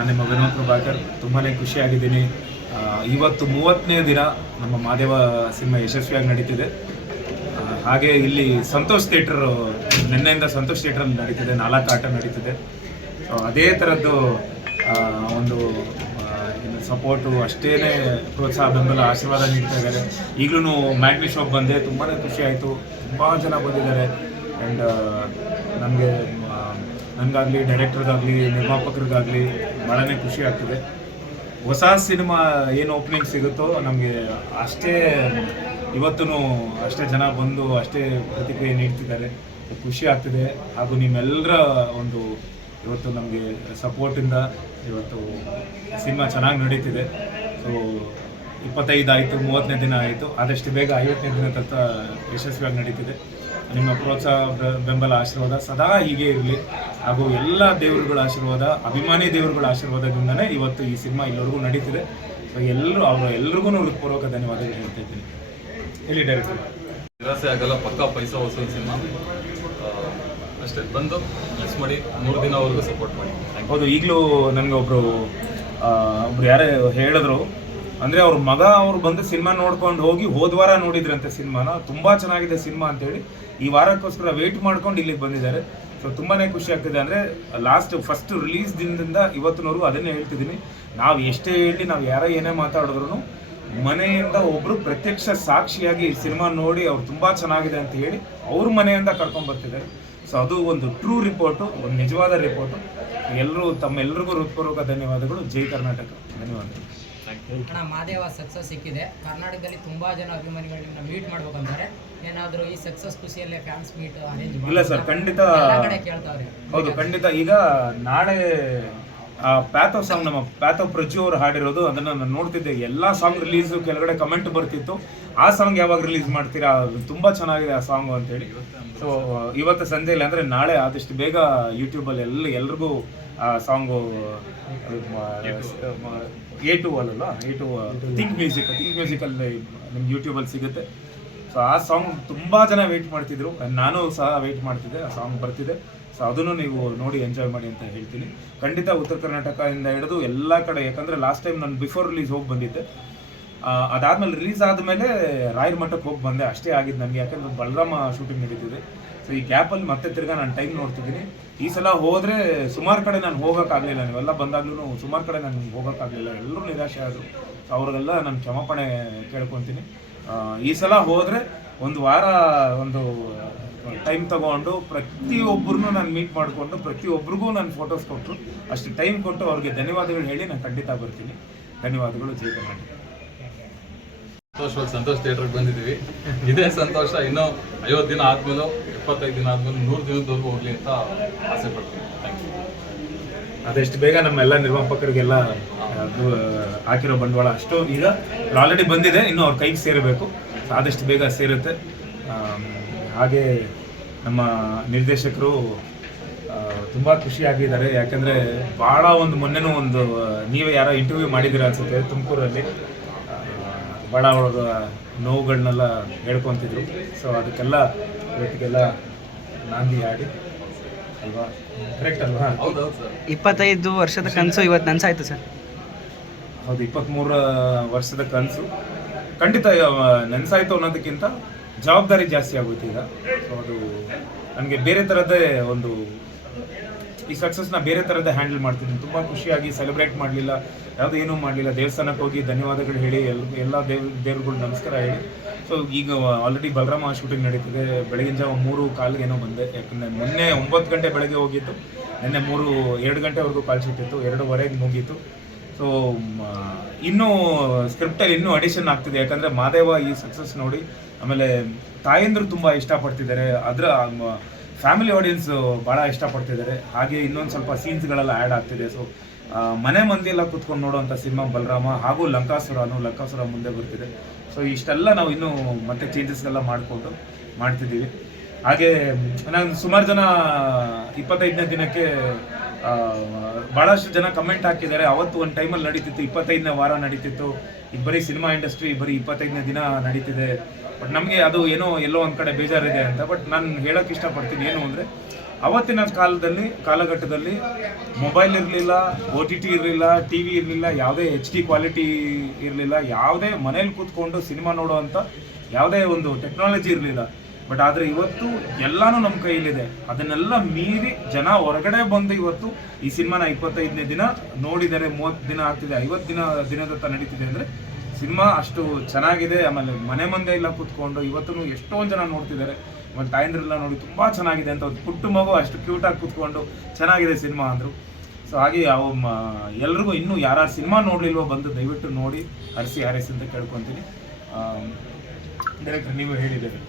ನಾನು ನಿಮ್ಮ ವಿನೋದ್ ಪ್ರಭಾಕರ್ ತುಂಬಾ ಖುಷಿಯಾಗಿದ್ದೀನಿ. ಇವತ್ತು ಮೂವತ್ತನೇ ದಿನ ನಮ್ಮ ಮಾದೇವ ಸಿನಿಮಾ ಯಶಸ್ವಿಯಾಗಿ ನಡೀತಿದೆ. ಹಾಗೆ ಇಲ್ಲಿ ಸಂತೋಷ್ ಥಿಯೇಟರ್, ನಿನ್ನೆಯಿಂದ ಸಂತೋಷ್ ಥಿಯೇಟ್ರಲ್ಲಿ ನಡೀತಿದೆ, ನಾಲ್ಕು ಆಟ ನಡೀತಿದೆ. ಸೊ ಅದೇ ಥರದ್ದು ಒಂದು ಸಪೋರ್ಟು ಅಷ್ಟೇ ಪ್ರೋತ್ಸಾಹ, ಬೆಂಬಲ, ಆಶೀರ್ವಾದ ನೀಡ್ತಾ ಇದ್ದಾರೆ. ಈಗಲೂ ಮ್ಯಾಗ್ನಿ ಶಾಪ್ ಬಂದೆ ತುಂಬಾ ಖುಷಿ ಆಯಿತು. ತುಂಬ ಜನ ಬಂದಿದ್ದಾರೆ. ಆ್ಯಂಡ್ ನನಗೆ ನನಗಾಗಲಿ ಡೈರೆಕ್ಟರ್ಗಾಗಲಿ ನಿರ್ಮಾಪಕರಿಗಾಗಲಿ ಭಾಳನೇ ಖುಷಿ ಆಗ್ತಿದೆ. ಹೊಸ ಸಿನಿಮಾ ಏನು ಓಪನಿಂಗ್ ಸಿಗುತ್ತೋ ನಮಗೆ ಅಷ್ಟೇ ಇವತ್ತೂ ಅಷ್ಟೇ ಜನ ಬಂದು ಅಷ್ಟೇ ಪ್ರತಿಕ್ರಿಯೆ ನೀಡ್ತಿದ್ದಾರೆ. ಖುಷಿ ಆಗ್ತಿದೆ. ಹಾಗೂ ನಿಮ್ಮೆಲ್ಲರ ಒಂದು ಇವತ್ತು ನಮಗೆ ಸಪೋರ್ಟಿಂದ ಇವತ್ತು ಸಿನಿಮಾ ಚೆನ್ನಾಗಿ ನಡೀತಿದೆ. ಸೊ ಇಪ್ಪತ್ತೈದು ಆಯಿತು ಮೂವತ್ತನೇ ದಿನ ಆಯಿತು ಆದಷ್ಟು ಬೇಗ ಐವತ್ತನೇ ದಿನ ತತ್ವ ಯಶಸ್ವಿಯಾಗಿ ನಡೀತಿದೆ. ನಿಮ್ಮ ಪ್ರೋತ್ಸಾಹ ಬೆಂಬಲ ಆಶೀರ್ವಾದ ಸದಾ ಹೀಗೆ ಇರಲಿ. ಹಾಗೂ ಎಲ್ಲ ದೇವರುಗಳ ಆಶೀರ್ವಾದ ಅಭಿಮಾನಿ ದೇವರುಗಳ ಆಶೀರ್ವಾದದಿಂದನೇ ಇವತ್ತು ಈ ಸಿನಿಮಾ ಇಲ್ಲಿವರೆಗೂ ನಡೀತಿದೆ. ಸೊ ಎಲ್ಲರೂ ಅವರು ಎಲ್ರಿಗೂ ಹೃತ್ಪೂರ್ವಕ ಧನ್ಯವಾದಗಳು ಹೇಳ್ತಾ ಇದ್ದೀನಿ. ಹೇಳಿ? ಡೈರೆಕ್ಟರ್ ನಿರಾಸೆ ಆಗಲ್ಲ ಪಕ್ಕಾ ಪೈಸಾ ವಸೂಲ್ ಸಿನಿಮಾ. ಅಷ್ಟೇ ಬಂದು ಮಿಸ್ ಮಾಡಿ ಮೂರು ದಿನವರೆಗೂ ಸಪೋರ್ಟ್ ಮಾಡಿ. ಹೌದು ಈಗಲೂ ನನಗೆ ಒಬ್ಬರು ಒಬ್ರು ಯಾರೇ ಹೇಳಿದ್ರು ಅಂದ್ರೆ ಅವ್ರ ಮಗ ಅವ್ರು ಬಂದು ಸಿನಿಮಾ ನೋಡ್ಕೊಂಡು ಹೋಗಿ ಹೋದ ವಾರ ನೋಡಿದ್ರಂತೆ ಸಿನಿಮಾನ. ತುಂಬಾ ಚೆನ್ನಾಗಿದೆ ಸಿನಿಮಾ ಅಂತೇಳಿ ಈ ವಾರಕ್ಕೋಸ್ಕರ ವೇಟ್ ಮಾಡ್ಕೊಂಡು ಇಲ್ಲಿಗೆ ಬಂದಿದ್ದಾರೆ. ಸೊ ತುಂಬಾನೇ ಖುಷಿ ಆಗ್ತಿದೆ ಅಂದ್ರೆ ಲಾಸ್ಟ್ ಫಸ್ಟ್ ರಿಲೀಸ್ ದಿನದಿಂದ ಇವತ್ತಿನವರು ಅದನ್ನೇ ಹೇಳ್ತಿದ್ದೀನಿ. ನಾವು ಎಷ್ಟೇ ಹೇಳಿ ನಾವು ಯಾರೋ ಏನೇ ಮಾತಾಡಿದ್ರು ಮನೆಯಿಂದ ಒಬ್ರು ಪ್ರತ್ಯಕ್ಷ ಸಾಕ್ಷಿಯಾಗಿ ಸಿನಿಮಾ ನೋಡಿ ಅವ್ರು ತುಂಬಾ ಚೆನ್ನಾಗಿದೆ ಅಂತ ಹೇಳಿ ಅವ್ರ ಮನೆಯಿಂದ ಕರ್ಕೊಂಡ್ ಬರ್ತಿದ್ದಾರೆ. ಸೊ ಅದು ಒಂದು ಟ್ರೂ ರಿಪೋರ್ಟು ಒಂದು ನಿಜವಾದ ರಿಪೋರ್ಟು ಎಲ್ಲರೂ ತಮ್ಮೆಲ್ಲರಿಗೂ ಹೃತ್ಪೂರ್ವಕ ಧನ್ಯವಾದಗಳು. ಜೈ ಕರ್ನಾಟಕ. ಧನ್ಯವಾದಗಳು. ಅಣ್ಣ ಮಾದೇವ ಸಕ್ಸಸ್ ಸಿಕ್ಕಿದೆ. ಕರ್ನಾಟಕದಲ್ಲಿ ತುಂಬಾ ಜನ ಅಭಿಮಾನಿಗಳು ನಿಮ್ಮನ್ನ ಮೀಟ್ ಮಾಡ್ಬೇಕಂತಾರೆ. ಏನಾದರೂ ಈ ಸಕ್ಸಸ್ ಖುಷಿಯಲ್ಲೇ ಫ್ಯಾನ್ಸ್ ಮೀಟ್ ಅರೇಂಜ್ ಇಲ್ಲ ಸರ್ ಖಂಡಿತ ಕಡೆ ಕೇಳ್ತಾವ್ರೆ ಹೌದು ಖಂಡಿತ. ಈಗ ನಾಳೆ ಆ ಪ್ಯಾಥೋ ಸಾಂಗ್ ನಮ್ಮ ಪ್ಯಾಥೋ ಪ್ರಜು ಅವರು ಹಾಡಿರೋದು ಅದನ್ನ ನಾನು ನೋಡ್ತಿದ್ದೆ. ಎಲ್ಲಾ ಸಾಂಗ್ ರಿಲೀಸ್ ಕೆಳಗಡೆ ಕಮೆಂಟ್ ಬರ್ತಿತ್ತು. ಆ ಸಾಂಗ್ ಯಾವಾಗ ರಿಲೀಸ್ ಮಾಡ್ತೀರಾ? ತುಂಬಾ ಚೆನ್ನಾಗಿದೆ ಆ ಸಾಂಗ್ ಅಂತ ಹೇಳಿ ಸೊ ಇವತ್ತು ಸಂಜೆ ಇಲ್ಲ ಅಂದ್ರೆ ನಾಳೆ ಆದಷ್ಟು ಬೇಗ ಯೂಟ್ಯೂಬಲ್ಲಿ ಎಲ್ಲ ಎಲ್ರಿಗೂ ಆ ಸಾಂಗು ಎ ಟು ಅಲ್ಲ? A two Think Music Think musically ನಿಮ್ಗೆ ಯೂಟ್ಯೂಬಲ್ಲಿ ಸಿಗುತ್ತೆ. ಸೊ ಆ ಸಾಂಗ್ ತುಂಬಾ ಜನ ವೆಯ್ಟ್ ಮಾಡ್ತಿದ್ರು. ನಾನು ಸಹ ವೆಯ್ಟ್ ಮಾಡ್ತಿದ್ದೆ. ಆ ಸಾಂಗ್ ಬರ್ತಿದೆ. ಸೊ ಅದನ್ನು ನೀವು ನೋಡಿ ಎಂಜಾಯ್ ಮಾಡಿ ಅಂತ ಹೇಳ್ತೀನಿ. ಖಂಡಿತ ಉತ್ತರ ಕರ್ನಾಟಕದಿಂದ ಹಿಡಿದು ಎಲ್ಲ ಕಡೆ, ಯಾಕಂದ್ರೆ ಲಾಸ್ಟ್ ಟೈಮ್ ನಾನು ಬಿಫೋರ್ ರಿಲೀಸ್ ಹೋಗಿ ಬಂದಿದ್ದೆ. ಅದಾದ್ಮೇಲೆ ರಿಲೀಸ್ ಆದಮೇಲೆ ರಾಯರ ಮಠಕ್ಕೆ ಹೋಗಿ ಬಂದೆ. ಅಷ್ಟೇ ಆಗಿದ್ದು ನನಗೆ. ಯಾಕಂದ್ರೆ ಬಲರಾಮ ಶೂಟಿಂಗ್ ನಡೀತಿದೆ. ಸೊ ಈ ಗ್ಯಾಪಲ್ಲಿ ಮತ್ತೆ ತಿರ್ಗಾ ನಾನು ಟೈಮ್ ನೋಡ್ತಿದ್ದೀನಿ. ಈ ಸಲ ಹೋದ್ರೆ ಸುಮಾರು ಕಡೆ ನಾನು ಹೋಗೋಕ್ಕಾಗಲಿಲ್ಲ, ನೀವೆಲ್ಲ ಬಂದಾಗ್ಲೂ ಸುಮಾರು ಕಡೆ ನಾನು ಹೋಗೋಕ್ಕಾಗಲಿಲ್ಲ. ಎಲ್ಲರೂ ನಿರಾಶೆ ಆದರು. ಸೊ ಅವ್ರಿಗೆಲ್ಲ ನಾನು ಕ್ಷಮಾಪಣೆ ಕೇಳ್ಕೊತೀನಿ. ಈ ಸಲ ಹೋದ್ರೆ ಒಂದು ವಾರ ಒಂದು ಟೈಮ್ ತಗೊಂಡು ಪ್ರತಿಯೊಬ್ಬರನ್ನು ನಾನು ಮೀಟ್ ಮಾಡಿಕೊಂಡು ಪ್ರತಿಯೊಬ್ಬರಿಗೂ ನಾನು ಫೋಟೋಸ್ ಕೊಟ್ಟರು ಅಷ್ಟು ಟೈಮ್ ಕೊಟ್ಟು ಅವ್ರಿಗೆ ಧನ್ಯವಾದಗಳು ಹೇಳಿ ನಾನು ಖಂಡಿತ ಬರ್ತೀನಿ. ಧನ್ಯವಾದಗಳು. ಜೈ ಕರ್ನಾಟಕ. ಸಂತೋಷವಾಗಿ ಸಂತೋಷ್ ಥಿಯೇಟರ್ಗೆ ಬಂದಿದ್ದೀವಿ. ಇದೇ ಸಂತೋಷ ಇನ್ನೂ ಐವತ್ತು ದಿನ ಆದ್ಮೇಲೂ ಇಪ್ಪತ್ತೈದು ದಿನ ಆದ್ಮೇಲೆ, ನೂರು ದಿನದವರೆಗೂ ಹೋಗ್ಲಿ ಅಂತ ಆಸೆ ಪಡ್ತೀನಿ. ಥ್ಯಾಂಕ್ ಯು ಅದೆಷ್ಟು ಬೇಗ ನಮ್ಮೆಲ್ಲ ನಿರ್ಮಾಪಕರಿಗೆಲ್ಲ ಹಾಕಿರೋ ಬಂಡವಾಳ ಅಷ್ಟು ಈಗ ಆಲ್ರೆಡಿ ಬಂದಿದೆ, ಇನ್ನು ಅವ್ರ ಕೈಗೆ ಸೇರಬೇಕು. ಆದಷ್ಟು ಬೇಗ ಸೇರುತ್ತೆ. ಹಾಗೆ ನಮ್ಮ ನಿರ್ದೇಶಕರು ತುಂಬ ಖುಷಿಯಾಗಿದ್ದಾರೆ. ಯಾಕಂದ್ರೆ ಬಹಳ ಒಂದು ಮೊನ್ನೆನೂ ಒಂದು ನೀವೇ ಯಾರೋ ಇಂಟರ್ವ್ಯೂ ಮಾಡಿದ್ದೀರ ಅನ್ಸುತ್ತೆ ತುಮಕೂರಲ್ಲಿ. ಬಹಳ ಅವ್ರ ನೋವುಗಳನ್ನೆಲ್ಲ ಹೇಳ್ಕೊತಿದ್ರು. ಸೊ ಅದಕ್ಕೆಲ್ಲ ಇವತ್ತಿಗೆಲ್ಲ ನಾಂದಿ ಆಡಿ ಅಲ್ವಾ? ಕರೆಕ್ಟ್ ಅಲ್ವಾ? ಇಪ್ಪತ್ತೈದು ವರ್ಷದ ಕನಸು ಇವತ್ತು ನನಸಾಯ್ತು ಸರ್. ಹೌದು ಇಪ್ಪತ್ತ್ಮೂರು ವರ್ಷದ ಕನಸು. ಖಂಡಿತ ನೆನ್ಸಾಯ್ತು ಅನ್ನೋದಕ್ಕಿಂತ ಜವಾಬ್ದಾರಿ ಜಾಸ್ತಿ ಆಗುತ್ತೆ ಈಗ. ಸೊ ಅದು ನನಗೆ ಬೇರೆ ಥರದ್ದೇ ಒಂದು ಈ ಸಕ್ಸಸ್ನ ಬೇರೆ ಥರದ ಹ್ಯಾಂಡಲ್ ಮಾಡ್ತಿದ್ದೀನಿ ತುಂಬ ಖುಷಿಯಾಗಿ ಸೆಲೆಬ್ರೇಟ್ ಮಾಡಲಿಲ್ಲ. ಯಾವುದೂ ಏನೂ ಮಾಡಲಿಲ್ಲ. ದೇವಸ್ಥಾನಕ್ಕೆ ಹೋಗಿ ಧನ್ಯವಾದಗಳು ಹೇಳಿ ಎಲ್ ಎಲ್ಲ ದೇವ್, ದೇವ್ರುಗಳು ನಮಸ್ಕಾರ ಹೇಳಿ. ಸೊ ಈಗ ಆಲ್ರೆಡಿ ಬಲರಾಮ ಶೂಟಿಂಗ್ ನಡೀತಿದೆ. ಬೆಳಗಿನ ಜಾವ ಮೂರು ಕಾಲ್ಗೆ ಏನೋ ಬಂದೆ. ಯಾಕಂದರೆ ಮೊನ್ನೆ ಒಂಬತ್ತು ಗಂಟೆ ಬೆಳಗ್ಗೆ ಹೋಗಿತ್ತು. ನಿನ್ನೆ ಮೂರು, ಎರಡು ಗಂಟೆವರೆಗೂ ಕಾಲ್ ಸಿಟ್ಟಿತ್ತು ಎರಡೂವರೆಗೆ ಮುಗೀತು. ಸೊ ಇನ್ನೂ ಸ್ಕ್ರಿಪ್ಟಲ್ಲಿ ಇನ್ನೂ ಅಡಿಷನ್ ಆಗ್ತಿದೆ. ಯಾಕಂದ್ರೆ ಮಾದೇವ ಈ ಸಕ್ಸಸ್ ನೋಡಿ, ಆಮೇಲೆ ತಾಯಂದ್ರು ತುಂಬ ಇಷ್ಟಪಡ್ತಿದ್ದಾರೆ. ಅದರ ಫ್ಯಾಮಿಲಿ ಆಡಿಯನ್ಸ್ ಭಾಳ ಇಷ್ಟಪಡ್ತಿದ್ದಾರೆ. ಹಾಗೆ ಇನ್ನೊಂದು ಸ್ವಲ್ಪ ಸೀನ್ಸ್ಗಳೆಲ್ಲ ಆ್ಯಡ್ ಆಗ್ತಿದೆ. ಸೊ ಮನೆ ಮಂದಿ ಎಲ್ಲ ಕೂತ್ಕೊಂಡು ನೋಡುವಂಥ ಸಿನಿಮಾ ಬಲರಾಮ ಹಾಗೂ ಲಂಕಾಸುರನು ಲಂಕಾಸುರ ಮುಂದೆ ಬರ್ತಿದೆ. ಸೊ ಇಷ್ಟೆಲ್ಲ ನಾವು ಇನ್ನೂ ಮತ್ತೆ ಚೇಂಜಸ್ಗೆಲ್ಲ ಮಾಡಿಕೊಂಡು ಮಾಡ್ತಿದ್ದೀವಿ. ಹಾಗೆ, ನಾನು ಸುಮಾರು ಜನ ಇಪ್ಪತ್ತೈದನೇ ದಿನಕ್ಕೆ ಆ, ಬಹಳಷ್ಟು ಜನ ಕಮೆಂಟ್ ಹಾಕಿದ್ದಾರೆ. ಅವತ್ತು ಒಂದು ಟೈಮಲ್ಲಿ ನಡೀತಿತ್ತು ಇಪ್ಪತ್ತೈದನೇ ವಾರ ನಡೀತಿತ್ತು. ಈಗ ಬರೀ ಸಿನಿಮಾ ಇಂಡಸ್ಟ್ರಿ ಬರೀ ಇಪ್ಪತ್ತೈದನೇ ದಿನ ನಡೀತಿದೆ. ಬಟ್ ನಮಗೆ ಅದು ಏನೋ ಎಲ್ಲೋ ಒಂದು ಕಡೆ ಬೇಜಾರಿದೆ ಅಂತ. ಬಟ್ ನಾನು ಹೇಳೋಕೆ ಇಷ್ಟಪಡ್ತೀನಿ ಏನು ಅಂದರೆ ಅವತ್ತಿನ ಕಾಲದಲ್ಲಿ ಕಾಲಘಟ್ಟದಲ್ಲಿ ಮೊಬೈಲ್ ಇರಲಿಲ್ಲ ಒ ಟಿ ಟಿ ಇರಲಿಲ್ಲ ಟಿ ವಿ ಇರಲಿಲ್ಲ ಯಾವುದೇ ಎಚ್ ಡಿ ಕ್ವಾಲಿಟಿ ಇರಲಿಲ್ಲ ಯಾವುದೇ ಮನೇಲಿ ಕೂತ್ಕೊಂಡು ಸಿನಿಮಾ ನೋಡುವಂಥ ಯಾವುದೇ ಒಂದು ಟೆಕ್ನಾಲಜಿ ಇರಲಿಲ್ಲ. ಬಟ್ ಆದರೆ ಇವತ್ತು ಎಲ್ಲಾನು ನಮ್ಮ ಕೈಯಲ್ಲಿದೆ. ಅದನ್ನೆಲ್ಲ ಮೀರಿ ಜನ ಹೊರಗಡೆ ಬಂದು ಇವತ್ತು ಈ ಸಿನಿಮಾನ ಇಪ್ಪತ್ತೈದನೇ ದಿನ ನೋಡಿದರೆ ಮೂವತ್ತು ದಿನ ಆಗ್ತಿದೆ. ಐವತ್ತು ದಿನ ದಿನದತ್ತ ನಡೀತಿದೆ ಅಂದರೆ ಸಿನಿಮಾ ಅಷ್ಟು ಚೆನ್ನಾಗಿದೆ. ಆಮೇಲೆ ಮನೆ ಮಂದೆ ಇಲ್ಲ ಕೂತ್ಕೊಂಡು ಇವತ್ತು ಎಷ್ಟೊಂದು ಜನ ನೋಡ್ತಿದ್ದಾರೆ. ಆಮೇಲೆ ತಾಯಂದ್ರೆಲ್ಲ ನೋಡಿ ತುಂಬ ಚೆನ್ನಾಗಿದೆ ಅಂತ ಒಂದು ಪುಟ್ಟ ಮಗು ಅಷ್ಟು ಕ್ಯೂಟಾಗಿ ಕೂತ್ಕೊಂಡು ಚೆನ್ನಾಗಿದೆ ಸಿನಿಮಾ ಅಂದರು. ಸೊ ಹಾಗೆ ಅವು ಎಲ್ರಿಗೂ ಇನ್ನೂ ಯಾರು ಸಿನಿಮಾ ನೋಡಲಿಲ್ವೋ ಬಂದು ದಯವಿಟ್ಟು ನೋಡಿ, ಹರಿಸಿ ಹಾರೈಸಿ ಅಂತ ಕೇಳ್ಕೊಂತೀನಿ. ಡೈರೆಕ್ಟರ್, ನೀವು ಹೇಳಿದ್ದೀರಿ